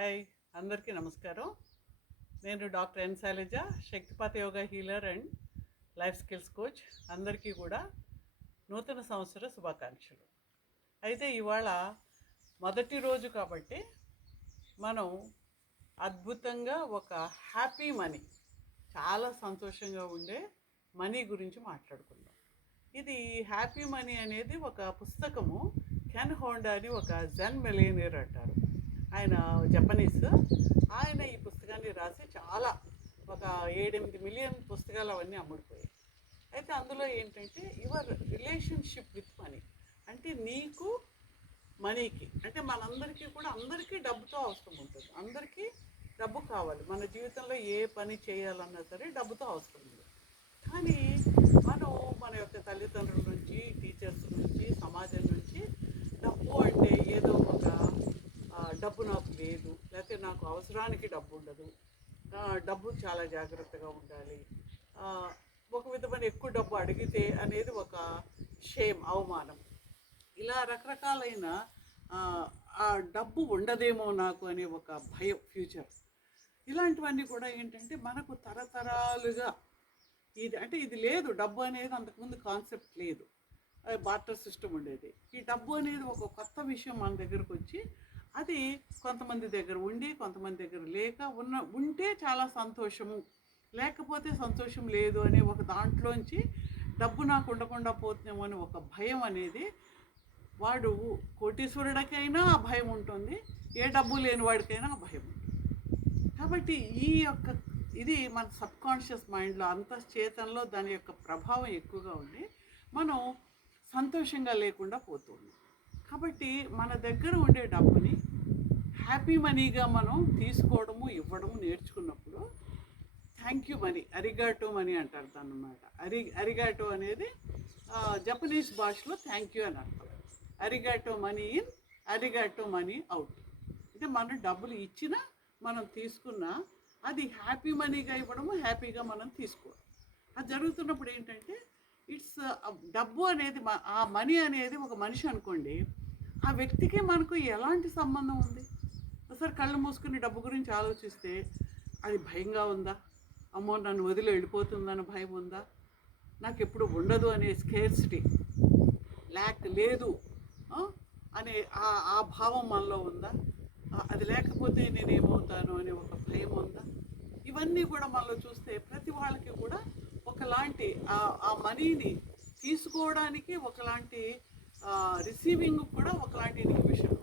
Hi అందరికీ నమస్కారం. నేను doctor N Shailaja Shaktipat yoga healer and life skills coach. అందరికీ కూడా నూతన సంవత్సర శుభాకాంక్షలు. అయితే ఇవాళ మొదటి రోజు కాబట్టి మనం అద్భుతంగా ఒక హ్యాపీ మనీ చాలా సంతోషంగా ఉండే మనీ గురించి మాట్లాడుకుందాం. ఇది హ్యాపీ మనీ అనేది ఒక పుస్తకము. కెన్ హోండా అని ఒక జన్ మెలియనీర్ అంటారు. ఆయన జపనీస్. ఆయన ఈ పుస్తకాన్ని రాసి చాలా ఒక ఏడెనిమిది మిలియన్ పుస్తకాలు అవన్నీ అమ్ముడిపోయాయి. అయితే అందులో ఏంటంటే యువర్ రిలేషన్షిప్ విత్ మనీ. అంటే నీకు మనీకి. అంటే మనందరికీ కూడా అందరికీ డబ్బుతో అవసరం ఉంటుంది. అందరికీ డబ్బు కావాలి. మన జీవితంలో ఏ పని చేయాలన్నా సరే డబ్బుతో అవసరం ఉంది. కానీ మనం మన యొక్క తల్లిదండ్రుల నుంచి టీచర్స్ నుంచి సమాజం నుంచి డబ్బు అంటే ఏదో ఒక డబ్బు నాకు లేదు లేకపోతే నాకు అవసరానికి డబ్బు ఉండదు. డబ్బు చాలా జాగ్రత్తగా ఉండాలి. ఒక విధమైన ఎక్కువ డబ్బు అడిగితే అనేది ఒక షేమ్ అవమానం. ఇలా రకరకాలైన ఆ, ఆ డబ్బు ఉండదేమో నాకు అనే ఒక భయం ఫ్యూచర్. ఇలాంటివన్నీ కూడా ఏంటంటే మనకు తరతరాలుగా ఇది అంటే ఇది లేదు డబ్బు అనేది అంతకుముందు కాన్సెప్ట్ లేదు. బార్టర్ సిస్టమ్ ఉండేది. ఈ డబ్బు అనేది ఒక కొత్త విషయం మన దగ్గరకు వచ్చి అది కొంతమంది దగ్గర ఉండి కొంతమంది దగ్గర లేక ఉన్న ఉంటే చాలా సంతోషము. లేకపోతే సంతోషం లేదు అనే ఒక దాంట్లోంచి డబ్బు నాకు ఉండకుండా పోతున్నాము అని ఒక భయం అనేది వాడు కోటీశ్వరుడికైనా ఆ భయం ఉంటుంది. ఏ డబ్బు లేని వాడికైనా ఆ భయం ఉంటుంది. కాబట్టి ఈ యొక్క ఇది మన సబ్ కాన్షియస్ మైండ్లో అంతఃచేతనలో దాని యొక్క ప్రభావం ఎక్కువగా ఉండి మనం సంతోషంగా లేకుండా పోతుంది కాబట్టి మన దగ్గర ఉండే డబ్బుని హ్యాపీ మనీగా మనం తీసుకోవడము ఇవ్వడము నేర్చుకున్నప్పుడు thank you money arigato money అంటారు దాన్ని అనమాట అరి అరిగాటో అనేది జపనీస్ భాషలో థ్యాంక్ యూ అని అర్థం. Arigato money in arigato money out. అంటే మనం డబ్బులు ఇచ్చినా మనం తీసుకున్నా అది హ్యాపీ మనీగా ఇవ్వడము హ్యాపీగా మనం తీసుకోవడం. అది జరుగుతున్నప్పుడు ఏంటంటే ఇట్స్ డబ్బు అనేది ఆ మనీ అనేది ఒక మనిషి అనుకోండి ఆ వ్యక్తికి మనకు ఎలాంటి సంబంధం ఉంది? ఒకసారి కళ్ళు మూసుకుని డబ్బు గురించి ఆలోచిస్తే అది భయంగా ఉందా? అమ్మో నన్ను వదిలి వెళ్ళిపోతుందని భయం ఉందా? నాకు ఎప్పుడు ఉండదు అనే స్కేర్సిటీ ల్యాక్ లేదు అనే ఆ ఆ భావం మనలో ఉందా? అది లేకపోతే నేను ఏమవుతాను అనే ఒక భయం ఉందా? ఇవన్నీ కూడా మనలో చూస్తే ప్రతి వాళ్ళకి కూడా ఒకలాంటి ఆ- ఆ మనీని తీసుకోవడానికి ఒకలాంటి రిసీవింగ్ కూడా ఒకలాంటి ఇన్హిబిషన్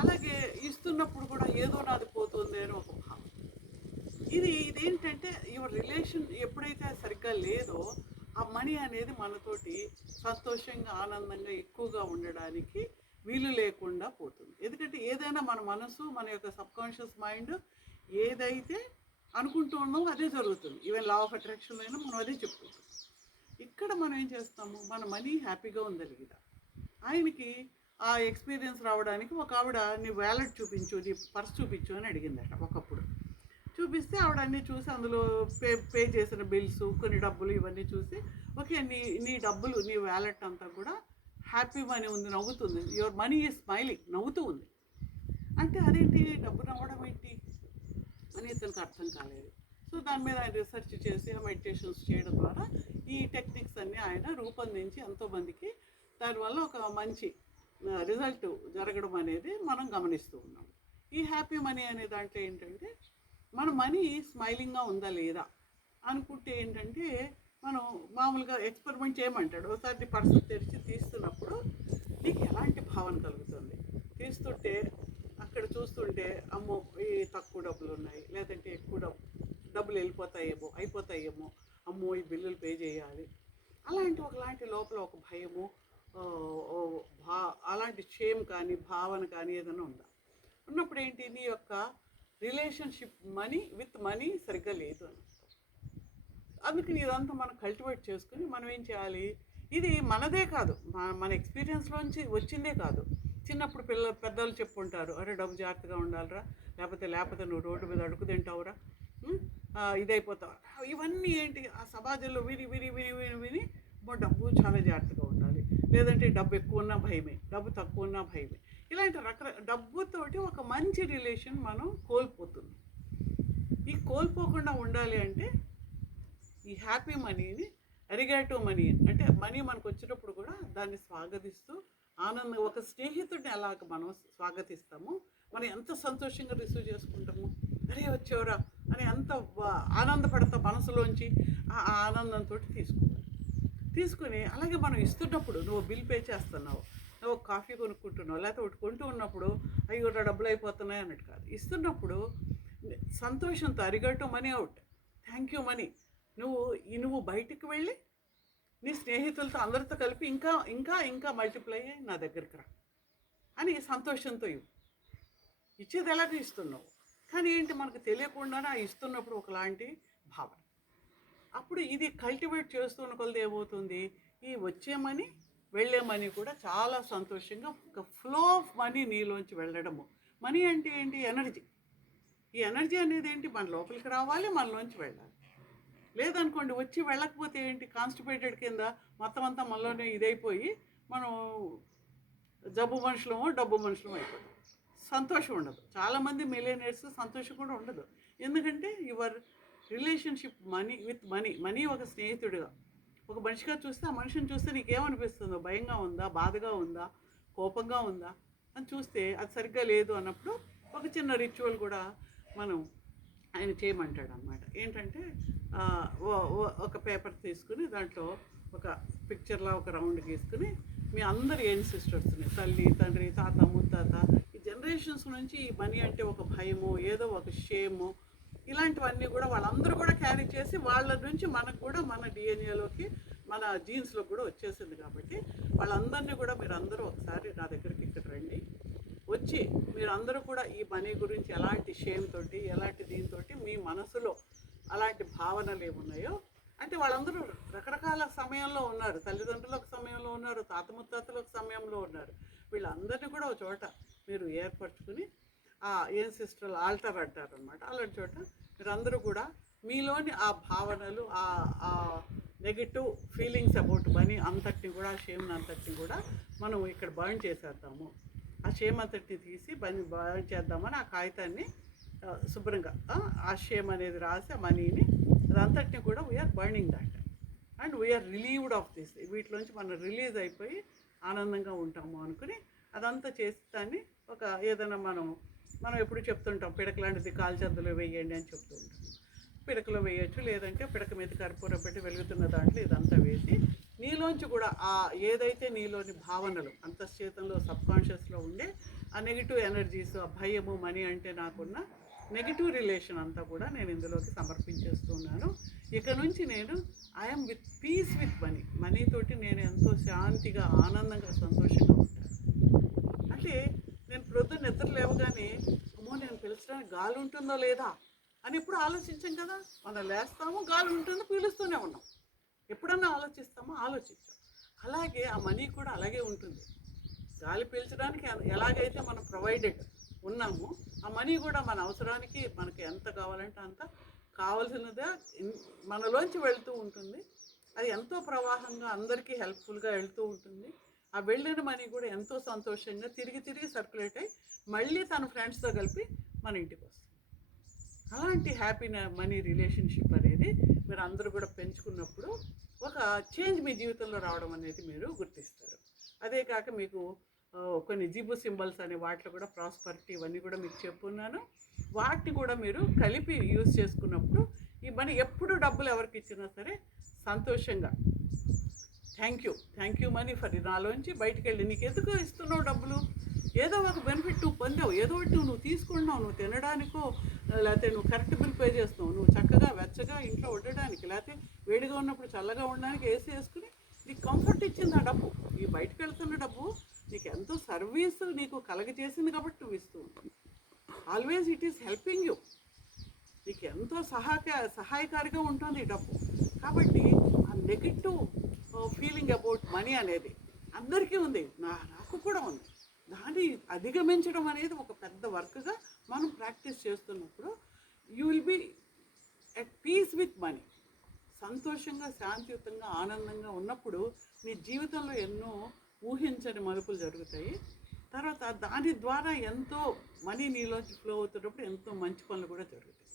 అలాగే ఇస్తున్నప్పుడు కూడా ఏదో నాది పోతుంది అని ఒక భావం ఇది ఇదేంటంటే యువర్ రిలేషన్ ఎప్పుడైతే సరిగ్గా లేదో మనీ అనేది మనతోటి సంతోషంగా ఆనందంగా ఎక్కువగా ఉండడానికి వీలు లేకుండా పోతుంది. ఎందుకంటే ఏదైనా మన మనసు మన యొక్క సబ్కాన్షియస్ మైండ్ ఏదైతే అనుకుంటూ ఉన్నామో అదే జరుగుతుంది. ఈవెన్ లా ఆఫ్ అట్రాక్షన్ అయినా మనం అదే చెప్పుకుంటాం. ఇక్కడ మనం ఏం చేస్తాము? మన మనీ హ్యాపీగా ఉందలిగిద ఆయనకి ఆ ఎక్స్పీరియన్స్ రావడానికి ఒక ఆవిడ నీ వ్యాలెట్ చూపించు నీ పర్స్ చూపించు అని అడిగిందట ఒకప్పుడు. చూపిస్తే ఆవిడ అన్నీ చూసి అందులో పే పే చేసిన బిల్స్ కొన్ని డబ్బులు ఇవన్నీ చూసి ఓకే నీ నీ డబ్బులు నీ వ్యాలెట్ అంతా కూడా హ్యాపీ మనీ ఉంది నవ్వుతుంది. యువర్ మనీ ఈజ్ స్మైలింగ్ నవ్వుతూ ఉంది. అంటే అదేంటి? డబ్బు నవ్వడం ఏంటి? అని ఇతనికి అర్థం కాలేదు. సో దాని మీద ఆయన రీసెర్చ్ చేసి మెడిటేషన్స్ చేయడం ద్వారా ఈ టెక్నిక్స్ అన్నీ ఆయన రూపొందించి ఎంతోమందికి దానివల్ల ఒక మంచి రిజల్ట్ జరగడం అనేది మనం గమనిస్తూ ఉన్నాం. ఈ హ్యాపీ మనీ అనే దాంట్లో ఏంటంటే మన మనీ స్మైలింగ్గా ఉందా లేదా అనుకుంటే ఏంటంటే మనం మామూలుగా ఎక్స్పెరిమెంట్ చేయమంటాడు. ఒకసారి నీ పర్సు తెరిచి తీస్తున్నప్పుడు నీకు ఎలాంటి భావన కలుగుతుంది? తీస్తుంటే అక్కడ చూస్తుంటే అమ్మో ఈ తక్కువ డబ్బులు ఉన్నాయి. లేదంటే ఎక్కువ డబ్బు డబ్బులు వెళ్ళిపోతాయేమో అయిపోతాయేమో అమ్మో ఈ బిల్లులు పే చేయాలి. అలాంటి ఒకలాంటి లోపల ఒక భయము భా అలాంటి క్షేమ్ కానీ భావన కానీ ఏదైనా ఉందా? ఉన్నప్పుడు ఏంటి? నీ యొక్క రిలేషన్షిప్ మనీ విత్ మనీ సరిగ్గా లేదు అని. అందుకని ఇదంతా మనం కల్టివేట్ చేసుకుని మనం ఏం చేయాలి? ఇది మనదే కాదు. మన మన ఎక్స్పీరియన్స్లోంచి వచ్చిందే కాదు. చిన్నప్పుడు పిల్ల పెద్దలు చెప్పుంటారు అరే డబ్బు జాగ్రత్తగా ఉండాలిరా లేకపోతే లేకపోతే నువ్వు రోడ్డు మీద అడుగు తింటావురా. ఇదైపోతావు. ఇవన్నీ ఏంటి? ఆ సమాజంలో విని విని విని విని విని డబ్బు చాలా జాగ్రత్తగా ఉండాలి. లేదంటే డబ్బు ఎక్కువ ఉన్నా భయమే. డబ్బు తక్కువ ఉన్నా భయమే. ఇలాంటి రకర డబ్బుతోటి ఒక మంచి రిలేషన్ మనం కోల్పోతుంది ఈ కోల్పోకుండా ఉండాలి అంటే ఈ హ్యాపీ మనీని అరిగాటో మనీ అంటే మనీ మనకు వచ్చినప్పుడు కూడా దాన్ని స్వాగతిస్తూ ఆనందం ఒక స్నేహితుడిని ఎలాగ మనం స్వాగతిస్తాము? మనం ఎంత సంతోషంగా రిసీవ్ చేసుకుంటాము? అరే వచ్చేవరా అని అంత ఆనందపడతా మనసులోంచి ఆ ఆ ఆనందంతో తీసుకోవాలి. తీసుకుని అలాగే మనం ఇస్తున్నప్పుడు నువ్వు బిల్ పే చేస్తున్నావు నువ్వు కాఫీ కొనుక్కుంటున్నావు లేకపోతే ఒకటి కొంటూ ఉన్నప్పుడు అయ్యో డబ్బులు అయిపోతున్నాయి అన్నట్టు కాదు. ఇస్తున్నప్పుడు సంతోషంతో arigato money out. Thank you money. నువ్వు ఈ నువ్వు బయటికి వెళ్ళి నీ స్నేహితులతో అందరితో కలిపి ఇంకా ఇంకా ఇంకా మల్టిప్లై అయ్యి నా దగ్గరికి రా అని సంతోషంతో ఇవ్వు. ఇచ్చేది ఎలాగ ఇస్తున్నావు. కానీ ఏంటి మనకు తెలియకుండానే ఆ ఇస్తున్నప్పుడు ఒకలాంటి భావన. అప్పుడు ఇది కల్టివేట్ చేస్తున్న కొలది ఏమవుతుంది? ఈ వచ్చే మనీ వెళ్ళే మనీ కూడా చాలా సంతోషంగా ఒక ఫ్లో ఆఫ్ మనీ నీలోంచి వెళ్ళడము. మనీ అంటే ఏంటి? ఎనర్జీ ఈ ఎనర్జీ అనేది ఏంటి? మన లోపలికి రావాలి మనలోంచి వెళ్ళాలి. లేదనుకోండి వచ్చి వెళ్ళకపోతే ఏంటి? కాన్స్టిపేటెడ్ కింద మొత్తం అంతా మనలోనే ఇదైపోయి మనం జబ్బు మనుషులమో డబ్బు మనుషులమో అయిపోతాం. సంతోషం ఉండదు. చాలామంది మిలియనర్స్ సంతోషం కూడా ఉండదు. ఎందుకంటే your relationship money with money money ఒక స్నేహితుడిగా. ఒక మనిషిగా చూస్తే ఆ మనిషిని చూస్తే నీకేమనిపిస్తుందో? భయంగా ఉందా? బాధగా ఉందా? కోపంగా ఉందా? అని చూస్తే అది సరిగ్గా లేదు అన్నప్పుడు ఒక చిన్న రిచువల్ కూడా మనం ఆయన చేయమంటాడు అనమాట ఏంటంటే ఒక పేపర్ తీసుకుని దాంట్లో ఒక పిక్చర్లా ఒక రౌండ్ గీసుకుని మీ అందరి ఏం సిస్టర్స్ని తల్లి తండ్రి తాత ముత్తాత ఈ జనరేషన్స్ నుంచి ఈ మనీ అంటే ఒక భయము ఏదో ఒక షేము ఇలాంటివన్నీ కూడా వాళ్ళందరూ కూడా క్యారీ చేసి వాళ్ళ నుంచి మనకు కూడా మన డిఎన్ఏలోకి మన జీన్స్లో కూడా వచ్చేసింది కాబట్టి వాళ్ళందరినీ కూడా మీరు అందరూ ఒకసారి నా దగ్గరికి ఇక్కడ రండి. వచ్చి మీరందరూ కూడా ఈ మనీ గురించి ఎలాంటి షేమ్ తోటి ఎలాంటి దీంతో మీ మనసులో అలాంటి భావనలు ఏమున్నాయో? అంటే వాళ్ళందరూ రకరకాల సమయంలో ఉన్నారు. తల్లిదండ్రులకు సమయంలో ఉన్నారు. తాత ముత్తాతలకు సమయంలో ఉన్నారు. వీళ్ళందరినీ కూడా ఒక చోట మీరు ఏర్పరచుకుని ఆ ఏం సిస్టర్ ఆల్టర్ అంటారు అనమాట అలాంటి చోట మీరందరూ కూడా మీలోని ఆ భావనలు ఆ నెగిటివ్ ఫీలింగ్స్ అబౌట్ మనీ అంతటిని కూడా ఆ షేమ్ అంతటిని కూడా మనం ఇక్కడ బర్న్ చేసేద్దాము. ఆ షేమ్ అంతటిని తీసి బర్న్ చేద్దామని ఆ కాగితాన్ని శుభ్రంగా ఆశయం అనేది రాసి ఆ మనీని అదంతటిని కూడా we are burning that and we are relieved of this వీటిలోంచి మనం రిలీజ్ అయిపోయి ఆనందంగా ఉంటాము అనుకుని అదంతా చేసి దాన్ని ఒక ఏదైనా మనం మనం ఎప్పుడు చెప్తుంటాం పిడక లాంటిది కాల్చద్దులో వేయండి అని చెప్తూ ఉంటాం. పిడకలో వేయొచ్చు లేదంటే పిడక మీద కర్పూరం పెట్టి వెలుగుతున్న దాంట్లో ఇదంతా వేసి నీలోంచి కూడా ఆ ఏదైతే నీలోని భావనలు అంతశ్చేతంలో సబ్కాన్షియస్లో ఉండే ఆ నెగిటివ్ ఎనర్జీస్ ఆ భయము మనీ అంటే నాకున్న నెగిటివ్ రిలేషన్ అంతా కూడా నేను ఇందులోకి సమర్పించేస్తున్నాను. ఇక నుంచి నేను I'm with peace with money money తోటి నేను ఎంతో శాంతిగా ఆనందంగా సంతోషంగా ఉంటాను. అంటే నేను ప్రొద్దున నిద్ర లేవగానే అమ్మో నేను పిలిచడానికి గాలి ఉంటుందో లేదా? అని ఎప్పుడు ఆలోచించాం కదా? మనం లేస్తాము గాలి ఉంటుందో పీలుస్తూనే ఉన్నాం. ఎప్పుడన్నా ఆలోచిస్తామో ఆలోచించాం. అలాగే ఆ మనీ కూడా అలాగే ఉంటుంది. గాలి పీల్చడానికి ఎలాగైతే మనం ప్రొవైడెడ్ ఉన్నాము. ఆ మనీ కూడా మన అవసరానికి మనకి ఎంత కావాలంటే అంత కావాల్సినదే మనలోంచి వెళ్తూ ఉంటుంది. అది ఎంతో ప్రవాహంగా అందరికీ హెల్ప్ఫుల్గా వెళ్తూ ఉంటుంది. ఆ వెళ్ళిన మనీ కూడా ఎంతో సంతోషంగా తిరిగి తిరిగి సర్క్యులేట్ అయ్యి మళ్ళీ తన ఫ్రెండ్స్తో కలిపి మన ఇంటికి వస్తుంది. అలాంటి హ్యాపీ మనీ రిలేషన్షిప్ అనేది మీరు అందరూ కూడా పెంచుకున్నప్పుడు ఒక చేంజ్ మీ జీవితంలో రావడం అనేది మీరు గుర్తిస్తారు. అదే కాక మీకు కొన్ని జీబు సింబల్స్ అనే వాటిలో కూడా ప్రాస్పరిటీ ఇవన్నీ కూడా మీకు చెప్పున్నాను. వాటిని కూడా మీరు కలిపి యూజ్ చేసుకున్నప్పుడు ఈ మనీ ఎప్పుడు డబ్బులు ఎవరికి ఇచ్చినా సరే సంతోషంగా. Thank you thank you money for నాలోంచి బయటికి వెళ్ళి నీకు ఎందుకు ఇస్తున్నావు డబ్బులు? ఏదో ఒక బెనిఫిట్ నువ్వు పొందావు. ఏదో ఒకటి నువ్వు తీసుకున్నావు నువ్వు తినడానికో లేకపోతే నువ్వు కరెక్ట్ బిల్ పే చేస్తావు నువ్వు చక్కగా వెచ్చగా ఇంట్లో ఉండడానికి లేకపోతే వేడిగా ఉన్నప్పుడు చల్లగా ఉండడానికి ఏసీ వేసుకుని నీకు కంఫర్ట్ ఇచ్చింది ఆ డబ్బు. ఈ బయటకు వెళ్తున్న డబ్బు నీకు ఎంతో సర్వీస్ నీకు కలగజేసింది కాబట్టి నువ్వు ఇస్తూ ఉంటావు. Always it is helping you నీకు ఎంతో సహాయక సహాయకారిగా ఉంటుంది ఈ డబ్బు. కాబట్టి ఆ నెగిటివ్ ఫీలింగ్ అబౌట్ మనీ అనేది అందరికీ ఉంది. నా నాకు కూడా ఉంది. దాన్ని అధిగమించడం అనేది ఒక పెద్ద వర్క్గా మనం ప్రాక్టీస్ చేస్తున్నప్పుడు you will be at peace with money సంతోషంగా శాంతియుతంగా ఆనందంగా ఉన్నప్పుడు నీ జీవితంలో ఎన్నో ఊహించని మలుపులు జరుగుతాయి. తర్వాత దాని ద్వారా ఎంతో మనీ నీలోంచి ఫ్లో అవుతున్నప్పుడు ఎంతో మంచి పనులు కూడా జరుగుతాయి.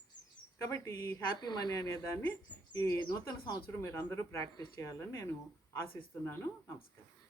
కాబట్టి ఈ హ్యాపీ మనీ అనే దాన్ని ఈ నూతన సంవత్సరం మీరు అందరూ ప్రాక్టీస్ చేయాలని నేను ఆశిస్తున్నాను. నమస్కారం.